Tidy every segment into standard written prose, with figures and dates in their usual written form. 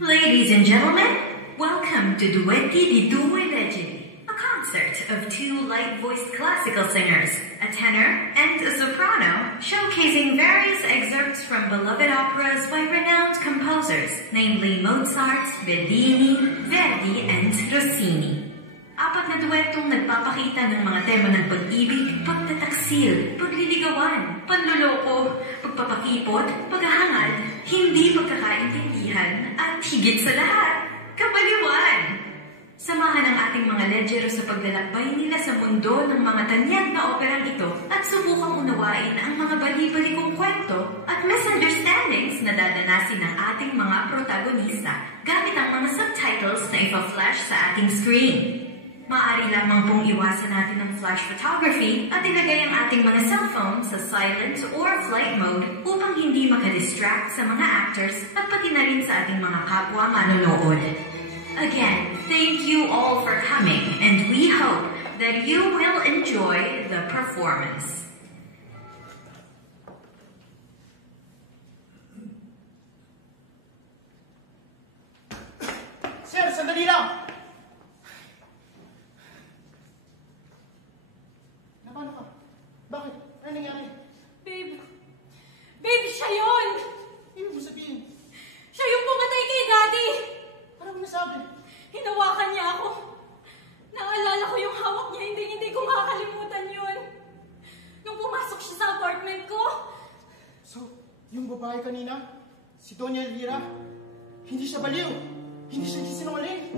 Ladies and gentlemen, welcome to Duetti di Due Leggeri, a concert of two light-voiced classical singers, a tenor and a soprano, showcasing various excerpts from beloved operas by renowned composers, namely Mozart, Bellini, Verdi, and Rossini. Apat na duetong nagpapakita ng mga tema ng pag-ibig, pagtataksil, pagliligawan, panluloko, pagpapakipot, paghahangad, hindi pagkakaintindihan, at higit sa lahat, kabaliwan! Samahan ang ating mga ledyero sa paglalakbay nila sa mundo ng mga tanyag na operang ito at subukang unawain ang mga bali-balikong kwento at misunderstandings na dadanasin ng ating mga protagonista gamit ang mga subtitles na ipa-flash sa ating screen. Maaari lamang pong iwasan natin ang flash photography at ilagay ang ating mga cellphone sa silent or flight mode upang hindi makadistract sa mga actors at pati na rin sa ating mga kapwa manonood. Again, thank you all for coming and we hope that you will enjoy the performance. Sir, sandali lang! Paano ka? Bakit? Ano nangyari? Babe, siya yun! Ibig mo sabihin? Siya yung pumatay kay Daddy! Ano mo nasabi? Hinawakan niya ako. Naalala ko yung hawak niya, hindi ko makakalimutan yun. Nung pumasok siya sa apartment ko. So, yung babae kanina, si Doña Elvira, hindi siya baliw. Hindi siya sinungaling.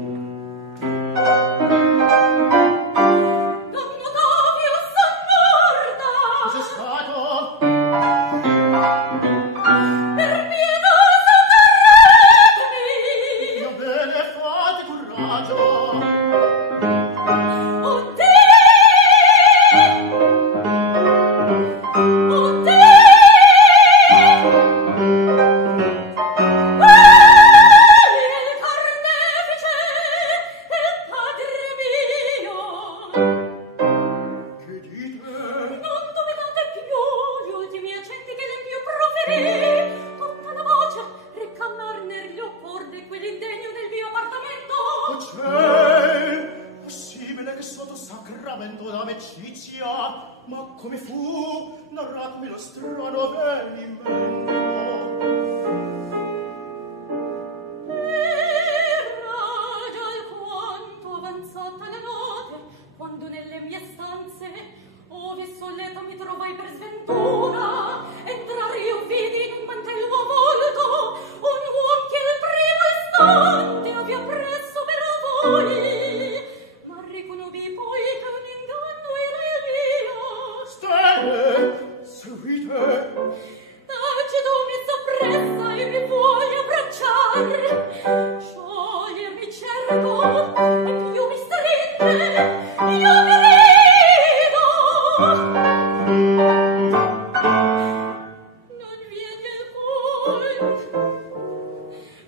Ma come fu narratemi lo strano avvenimento? Era già alquanto avanzata la notte, quando nelle mie stanze, ove solleta mi trovai per sventura, entrare io vidi in un mantello volto un uom che il primo istante avea presso per voi, ma riconobbi poi che un inganno era il mio. Seguite! Tacce tu mi soppressa e mi vuoi abbracciar, sciogliermi cerco e più mi stringe, io mi rido. Non viene alcun,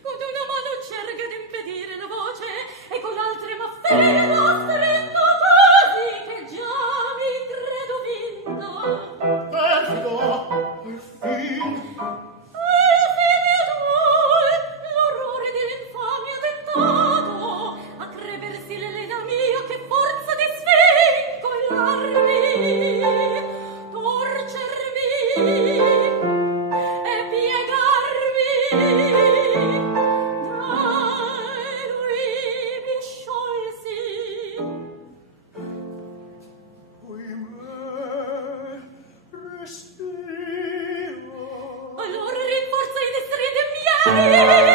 con una mano cerca d'impedire la voce e con l'altra m'afferra stretto così che già mi credo vinta. Perfido! Al fin! L'orrore dell'infamia dettato a creversi le leda mia che forza di sfinco illarmi, torcermi e piegarmi. Dai, lui mi sciolsi. Oimè, respiro! Allora rinforza i destridi miei.